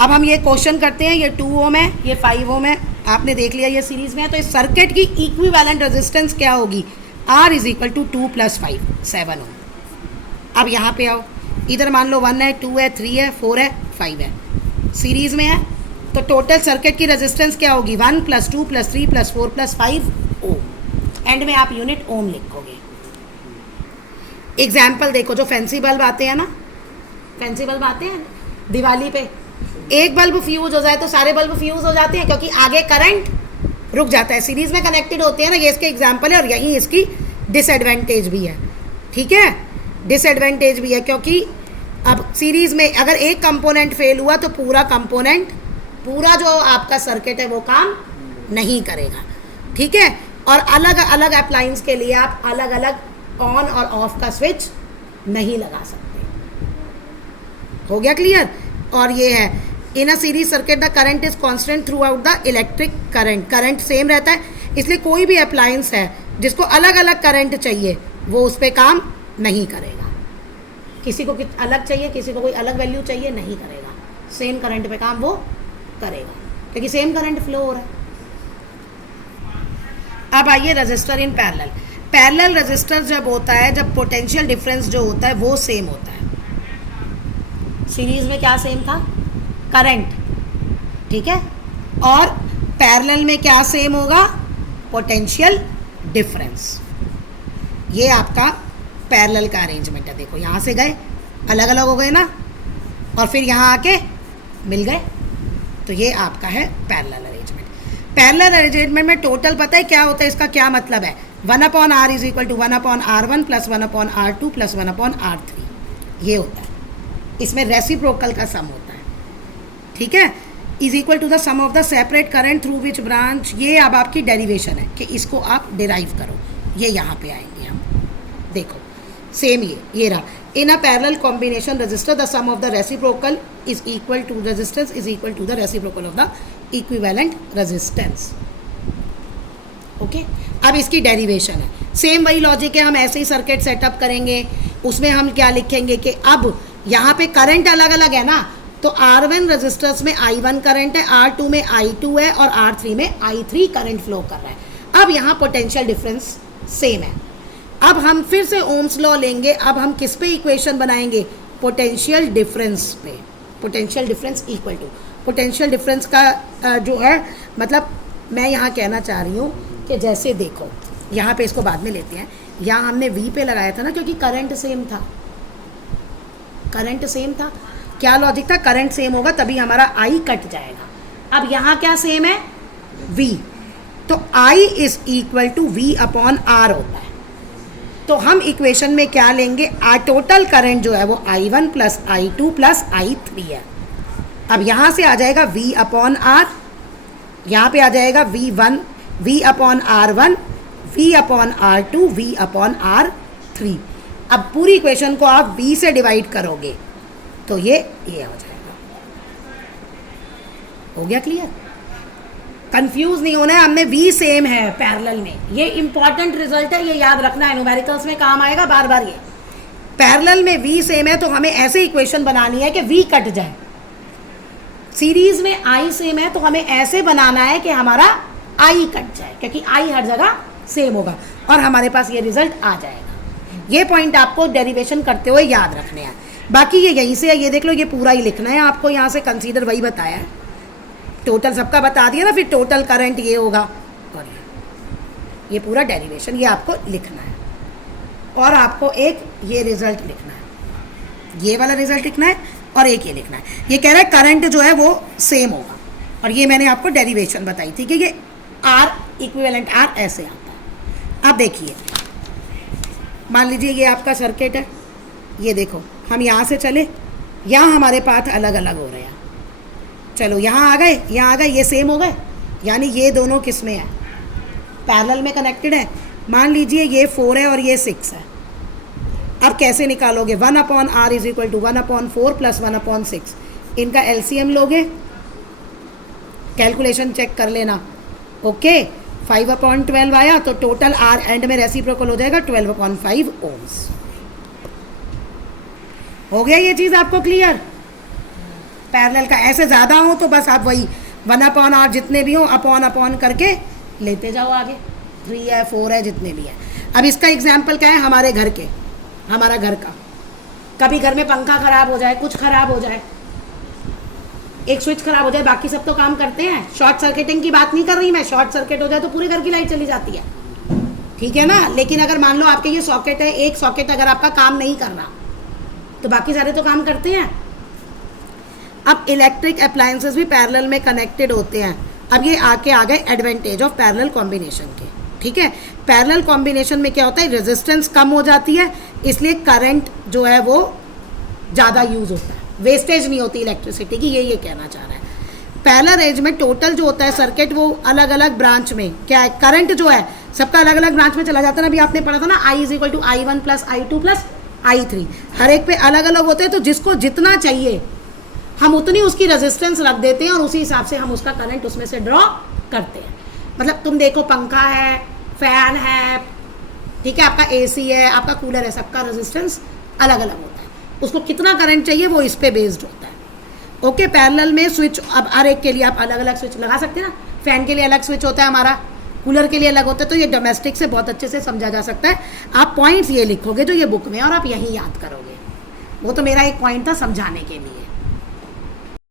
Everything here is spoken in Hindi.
अब हम ये क्वेश्चन करते हैं, ये 2 ओम है, ये 5 ओम है, आपने देख लिया ये सीरीज़ में है, तो इस सर्किट की इक्विवेलेंट रेजिस्टेंस क्या होगी? R इज इक्वल टू 2 + 5 7 ओम। अब यहाँ पे आओ, इधर मान लो 1 है, 2 है, 3 है, 4 है, 5 है, सीरीज़ में है, तो टोटल सर्किट की रेजिस्टेंस क्या होगी? 1 + 2 + 3 + 4 + 5 ओम। एंड में आप यूनिट ओम लिखोगे। एग्जाम्पल देखो, जो फैंसी बल्ब आते हैं ना, फैंसी बल्ब आते हैं दिवाली पे, एक बल्ब फ्यूज हो जाए तो सारे बल्ब फ्यूज हो जाते हैं, क्योंकि आगे करंट रुक जाता है। सीरीज में कनेक्टेड होते हैं ना, ये इसके एग्जाम्पल है, और यही इसकी डिसएडवांटेज भी है। ठीक है, डिसएडवांटेज भी है, क्योंकि अब सीरीज में अगर एक कंपोनेंट फेल हुआ तो पूरा कंपोनेंट, पूरा जो आपका सर्किट है वो काम नहीं करेगा। ठीक है, और अलग अलग अप्लायंस के लिए आप अलग अलग ऑन और ऑफ का स्विच नहीं लगा सकते। हो गया क्लियर? और ये है, in a series circuit the current is constant throughout the electric current. Current same रहता है, इसलिए कोई भी अप्लायंस है जिसको अलग अलग करंट चाहिए वो उस पर काम नहीं करेगा। किसी को अलग चाहिए, किसी को कोई अलग वैल्यू चाहिए, नहीं करेगा, सेम करंट पे काम वो करेगा, क्योंकि सेम करंट फ्लो हो रहा है। अब आइए register in parallel. Parallel register जब होता है, जब पोटेंशियल डिफरेंस जो होता है वो सेम होता है। सीरीज में क्या सेम था? करंट। ठीक है, और पैरेलल में क्या सेम होगा? Potential difference. ये आपका पैरेलल का अरेंजमेंट है। देखो यहाँ से गए, अलग अलग हो गए ना, और फिर यहाँ आके मिल गए, तो ये आपका है पैरेलल अरेंजमेंट। पैरेलल अरेंजमेंट में टोटल पता है क्या होता है? इसका क्या मतलब है? 1/r is equal to 1/r1 + 1/r2 + 1/r3, ये होता है। इसमें रेसिप्रोकल का सम होता है। ठीक है, is equal to the sum of the separate current through which branch. ये अब आपकी डेरिवेशन है कि इसको आप डिराइव करो, ये यहाँ पे आएंगे हम। देखो सेम ये रहा, in a parallel combination resistor the sum of the reciprocal is equal to resistance is equal to the reciprocal of the equivalent resistance. Okay, अब इसकी डेरिवेशन है, सेम वही लॉजिक है, हम ऐसे ही सर्किट सेटअप करेंगे। उसमें हम क्या लिखेंगे कि अब यहाँ पे करंट अलग अलग है ना, तो R1 रजिस्टर्स में I1 करंट है, R2 में I2 है, और R3 में I3 करंट फ्लो कर रहा है। अब यहाँ पोटेंशियल डिफरेंस सेम है। अब हम फिर से ओम्स लॉ लेंगे। अब हम किस पे इक्वेशन बनाएंगे? पोटेंशियल डिफरेंस पे। Potential difference equal to, potential difference का जो है मतलब, मैं यहाँ कहना चाह रही हूँ कि जैसे देखो, यहाँ पे इसको बाद में लेते हैं, यहाँ हमने V पे लगाया था ना, क्योंकि करंट सेम था। करंट सेम था, क्या लॉजिक था? करंट सेम होगा तभी हमारा I कट जाएगा। अब यहाँ क्या सेम है? V, तो I is equal to V/R होता है। तो हम इक्वेशन में क्या लेंगे? टोटल करंट जो है वो I1 + I2 + I3 है। अब यहाँ से आ जाएगा V/R, यहाँ पे आ जाएगा V1 V/R1 V/R2 V/R3। अब पूरी इक्वेशन को आप V से डिवाइड करोगे तो ये हो जाएगा। हो गया क्लियर? कंफ्यूज नहीं होना है, हमने V सेम है पैरेलल में, ये इंपॉर्टेंट रिजल्ट है, ये याद रखना है, न्यूमेरिकल्स में काम आएगा बार बार। ये पैरेलल में V सेम है तो हमें ऐसे इक्वेशन बनानी है कि V कट जाए। सीरीज में I सेम है तो हमें ऐसे बनाना है कि हमारा I कट जाए, क्योंकि I हर जगह सेम होगा और हमारे पास ये रिजल्ट आ जाएगा। ये पॉइंट आपको डेरिवेशन करते हुए याद रखने हैं। बाकी ये यहीं से है, ये देख लो, ये पूरा ही लिखना है आपको। यहाँ से कंसीडर वही बताया है, टोटल सबका बता दिया ना, फिर टोटल करंट ये होगा, और ये पूरा डेरिवेशन ये आपको लिखना है। और आपको एक ये रिजल्ट लिखना है, ये वाला रिजल्ट लिखना है, और एक ये लिखना है। ये कह रहा है करंट जो है वो सेम होगा, और ये मैंने आपको डेरिवेशन बताई थी कि ये R इक्विवेलेंट R ऐसे आता है। अब देखिए, मान लीजिए ये आपका सर्किट है, ये देखो, हम यहाँ से चले, यहाँ हमारे पाथ अलग अलग हो रहे हैं। चलो यहाँ आ गए, यहाँ आ गए, ये सेम हो गए, यानी ये दोनों किस में है? पैरेलल में कनेक्टेड है। मान लीजिए ये 4 है और ये 6 है। अब कैसे निकालोगे? 1/R is equal to 1/4 + 1/6। इनका LCM लोगे, कैलकुलेशन चेक कर लेना। ओके, 5/12 आया तो टोटल R एंड में रेसिप्रोकल हो जाएगा 12/5 ओम्स। हो गया ये चीज़ आपको क्लियर? पैरेलल का ऐसे ज़्यादा हो तो बस आप वही 1/r जितने भी हो अपॉन करके लेते जाओ आगे, 3 है 4 है जितने भी है। अब इसका एग्जाम्पल क्या है, हमारे घर के, हमारा घर का, कभी घर में पंखा खराब हो जाए, कुछ खराब हो जाए, एक स्विच खराब हो जाए, बाकी सब तो काम करते हैं। शॉर्ट सर्किटिंग की बात नहीं कर रही मैं, शॉर्ट सर्किट हो जाए तो पूरे घर की लाइट चली जाती है, ठीक है ना। लेकिन अगर मान लो आपके ये सॉकेट है, एक सॉकेट अगर आपका काम नहीं कर रहा तो बाकी सारे तो काम करते हैं। अब इलेक्ट्रिक अप्लायंसेस भी पैरेलल में कनेक्टेड होते हैं। अब ये आके आ गए एडवांटेज ऑफ पैरेलल कॉम्बिनेशन के, ठीक है। पैरेलल कॉम्बिनेशन में क्या होता है, रेजिस्टेंस कम हो जाती है, इसलिए करंट जो है वो ज़्यादा यूज़ होता है, वेस्टेज नहीं होती इलेक्ट्रिसिटी की, ये कहना चाह रहा है। पैरेलल रेंज में टोटल जो होता है सर्किट वो अलग अलग ब्रांच में क्या है, करंट जो है सबका अलग अलग ब्रांच में चला जाता है ना। अभी आपने पढ़ा था ना I = I1 + I2 + I3, हर एक पे अलग अलग होते हैं, तो जिसको जितना चाहिए हम उतनी उसकी रेजिस्टेंस रख देते हैं और उसी हिसाब से हम उसका करंट उसमें से ड्रॉ करते हैं। मतलब तुम देखो पंखा है, फैन है, ठीक है, आपका AC है, आपका कूलर है, सबका रेजिस्टेंस अलग अलग होता है, उसको कितना करंट चाहिए वो इस पे बेस्ड होता है। ओके, पैरेलल में स्विच, अब हर एक के लिए आप अलग अलग स्विच लगा सकते हैं ना। फैन के लिए अलग स्विच होता है हमारा, कूलर के लिए अलग होता है, तो ये डोमेस्टिक से बहुत अच्छे से समझा जा सकता है। आप पॉइंट्स ये लिखोगे जो ये बुक में और आप यहीं याद करोगे, वो तो मेरा एक पॉइंट था समझाने के लिए।